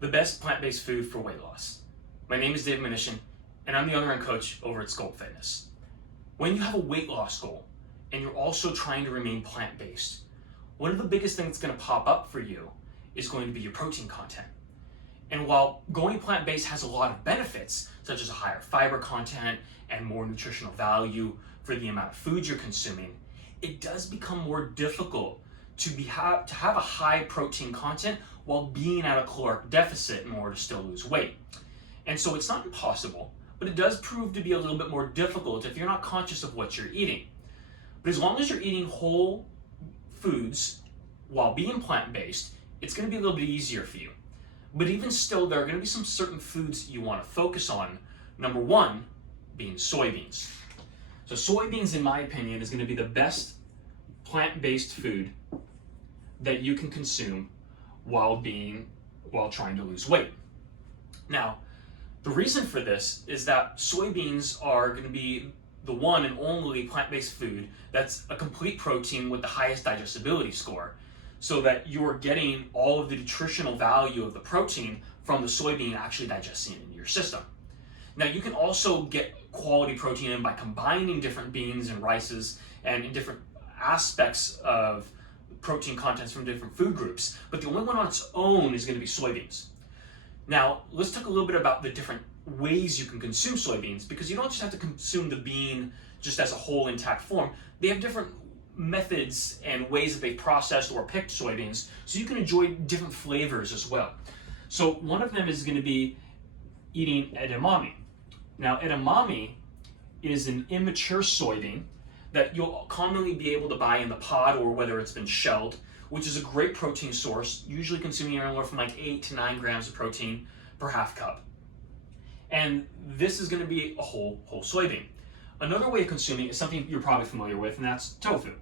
the best plant-based food for weight loss. My name is Dave Manishin, and I'm the owner and coach over at Sculpt Fitness. When you have a weight loss goal, and you're also trying to remain plant-based, one of the biggest things that's going to pop up for you is going to be your protein content. And while going plant-based has a lot of benefits, such as a higher fiber content and more nutritional value for the amount of food you're consuming, it does become more difficult to have a high protein content while being at a caloric deficit in order to still lose weight. And so it's not impossible, but it does prove to be a little bit more difficult if you're not conscious of what you're eating. But as long as you're eating whole foods while being plant-based, it's going to be a little bit easier for you. But even still, there are going to be some certain foods you want to focus on. Number one being soybeans. So soybeans, in my opinion, is going to be the best plant-based food that you can consume while trying to lose weight. Now, the reason for this is that soybeans are going to be the one and only plant-based food that's a complete protein with the highest digestibility score, so that you're getting all of the nutritional value of the protein from the soybean actually digesting it into your system. Now, you can also get quality protein in by combining different beans and rices and in different aspects of protein contents from different food groups, but the only one on its own is going to be soybeans. Now, let's talk a little bit about the different ways you can consume soybeans, because you don't just have to consume the bean just as a whole intact form. They have different methods and ways that they processed or picked soybeans, so you can enjoy different flavors as well. So one of them is going to be eating edamame. Now, edamame is an immature soybean that you'll commonly be able to buy in the pod or whether it's been shelled, which is a great protein source, usually consuming anywhere from like 8 to 9 grams of protein per half cup. And this is going to be a whole soybean. Another way of consuming it is something you're probably familiar with, and that's tofu.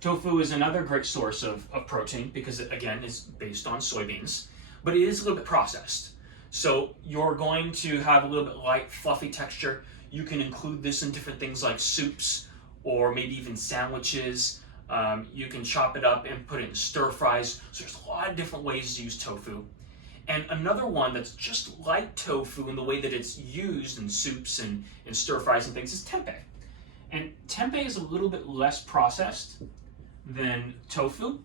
Tofu is another great source of protein because it, again, is based on soybeans, but it is a little bit processed. So you're going to have a little bit light, fluffy texture. You can include this in different things like soups or maybe even sandwiches. You can chop it up and put it in stir fries. So there's a lot of different ways to use tofu. And another one that's just like tofu in the way that it's used in soups and in stir fries and things is tempeh. And tempeh is a little bit less processed than tofu.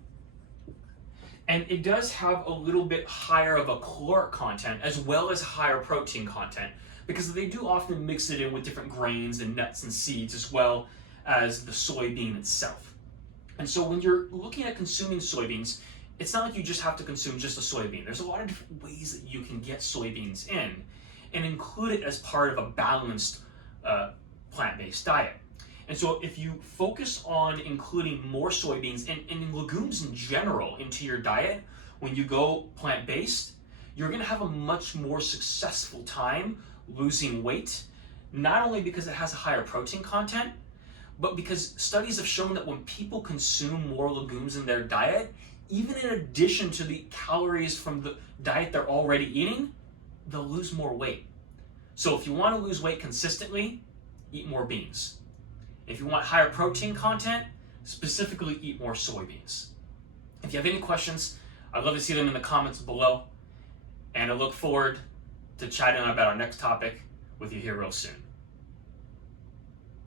And it does have a little bit higher of a caloric content as well as higher protein content, because they do often mix it in with different grains and nuts and seeds as well as the soybean itself. And so when you're looking at consuming soybeans, it's not like you just have to consume just a soybean. There's a lot of different ways that you can get soybeans in and include it as part of a balanced plant-based diet. And so if you focus on including more soybeans and legumes in general into your diet, when you go plant-based, you're going to have a much more successful time losing weight, not only because it has a higher protein content, but because studies have shown that when people consume more legumes in their diet, even in addition to the calories from the diet they're already eating, they'll lose more weight. So if you want to lose weight consistently, eat more beans. If you want higher protein content, specifically eat more soybeans. If you have any questions, I'd love to see them in the comments below, and I look forward to chatting about our next topic with you here real soon.